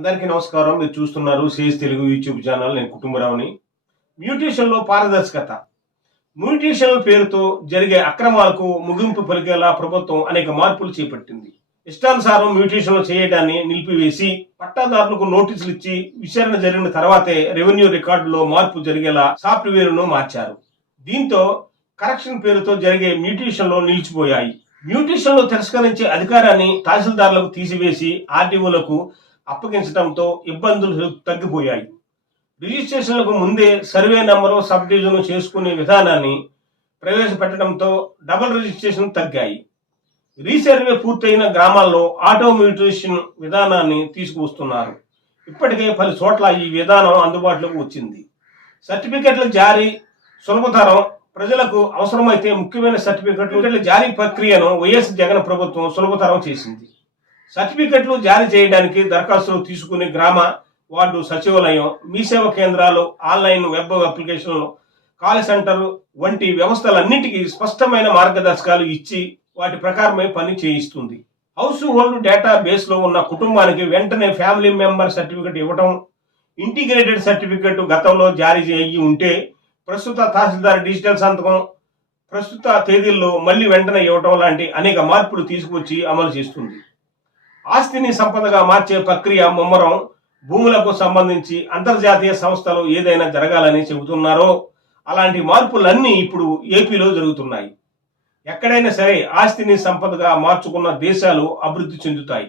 అందరికీ నమస్కారం. మీరు చూస్తున్నారు సేజ్ తెలుగు యూట్యూబ్ ఛానల్. నేను కుటుంబరావుని. మ్యూటేషన్లో పారదర్శకత. మ్యూటేషన్ల పేరుతో జరిగే అక్రమాలకు ముగింపు పలికేలా ప్రభుత్వం అనేక మార్పులు చేపట్టింది. ఇష్టానుసారం మ్యూటేషన్లు చేయడాన్ని నిలిపివేసి పట్టాదారులకు నోటీసులు ఇచ్చి విచారణ జరిగిన తర్వాతే రెవెన్యూ రికార్డులో మార్పు జరిగేలా సాఫ్ట్వేర్ను మార్చారు. దీంతో కరెక్షన్ పేరుతో జరిగే మ్యూటేషన్లు నిలిచిపోయాయి. మ్యూటేషన్లు తిరస్కరించే అధికారాన్ని తహసీల్దారులకు తీసివేసి ఆర్టీఓలకు అప్పగించడంతో ఇబ్బందులు తగ్గిపోయాయి. రిజిస్ట్రేషన్లకు ముందే సర్వే నెంబరు సబ్ డివిజన్ చేసుకునే విధానాన్ని ప్రవేశపెట్టడంతో డబుల్ రిజిస్ట్రేషన్ తగ్గాయి. రీసర్వే పూర్తయిన గ్రామాల్లో ఆటో విధానాన్ని తీసుకువస్తున్నారు. ఇప్పటికే పలు చోట్ల ఈ విధానం అందుబాటులోకి వచ్చింది. సర్టిఫికెట్ల జారీ సులభతరం. ప్రజలకు అవసరమైతే ముఖ్యమైన సర్టిఫికెట్ల జారీ ప్రక్రియను వైఎస్ జగన్ ప్రభుత్వం సులభతరం చేసింది. సర్టిఫికెట్లు జారీ చేయడానికి దరఖాస్తులు తీసుకునే గ్రామ వార్డు సచివాలయం మీ సేవ కేంద్రాలు ఆన్లైన్ వెబ్ అప్లికేషన్లు కాల్ సెంటర్ వంటి వ్యవస్థలన్నింటికీ స్పష్టమైన మార్గదర్శకాలు ఇచ్చి వాటి ప్రకారమే పని చేయిస్తుంది. హౌస్ హోల్డ్ డేటా బేస్లో ఉన్న కుటుంబానికి వెంటనే ఫ్యామిలీ మెంబర్ సర్టిఫికెట్ ఇవ్వటం ఇంటిగ్రేటెడ్ సర్టిఫికెట్ గతంలో జారీ అయ్యి ఉంటే ప్రస్తుత తహసీల్దార్ డిజిటల్ సంతకం ప్రస్తుత తేదీల్లో మళ్ళీ వెంటనే ఇవ్వటం లాంటి అనేక మార్పులు తీసుకొచ్చి అమలు చేస్తుంది. ఆస్తిని సంపదగా మార్చే ప్రక్రియ ముమ్మరం భూములకు సంబంధించి అంతర్జాతీయ సంస్థలు ఏదైనా జరగాలని చెబుతున్నారో. అలాంటి మార్పులన్నీ ఇప్పుడు ఏపీలో జరుగుతున్నాయి. ఎక్కడైనా సరే ఆస్తిని సంపదగా మార్చుకున్న దేశాలు అభివృద్ధి చెందుతాయి.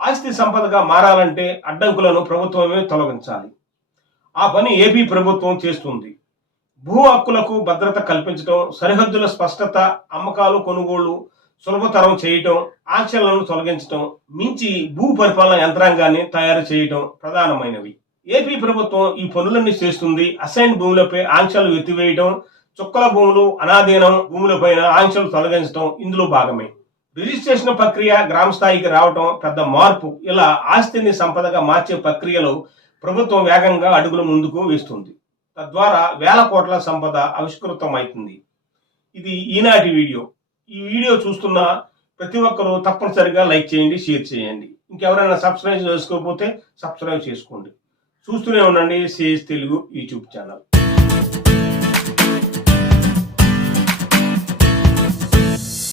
ఆస్తి సంపదగా మారాలంటే అడ్డంకులను ప్రభుత్వమే తొలగించాలి. ఆ పని ఏపీ ప్రభుత్వం చేస్తుంది. భూ హక్కులకు భద్రత కల్పించడం సరిహద్దుల స్పష్టత అమ్మకాలు కొనుగోళ్ళు సులభతరం చేయటం ఆంక్షలను తొలగించటం మించి భూ పరిపాలన యంత్రాంగాన్ని తయారు చేయటం ప్రధానమైనవి. ఏపీ ప్రభుత్వం ఈ పనులన్నీ చేస్తుంది. అసైన్ భూములపై ఆంక్షలు ఎత్తివేయటం చుక్కల భూములు అనాధీనం భూములపైన ఆంక్షలు తొలగించడం ఇందులో భాగమే. రిజిస్ట్రేషన్ ప్రక్రియ గ్రామ స్థాయికి రావటం పెద్ద మార్పు. ఇలా ఆస్తిని సంపదగా మార్చే ప్రక్రియలో ప్రభుత్వం వేగంగా అడుగులు ముందుకు వేస్తుంది. తద్వారా వేల కోట్ల సంపద ఆవిష్కృతం అవుతుంది ఇది ఈనాటి వీడియో. ఈ వీడియో చూస్తున్న ప్రతి ఒక్కరూ తప్పనిసరిగా లైక్ చేయండి షేర్ చేయండి. ఇంకెవరైనా సబ్స్క్రైబ్ చేసుకోకపోతే సబ్స్క్రైబ్ చేసుకోండి. చూస్తూనే ఉండండి సిఎస్ తెలుగు యూట్యూబ్ ఛానల్.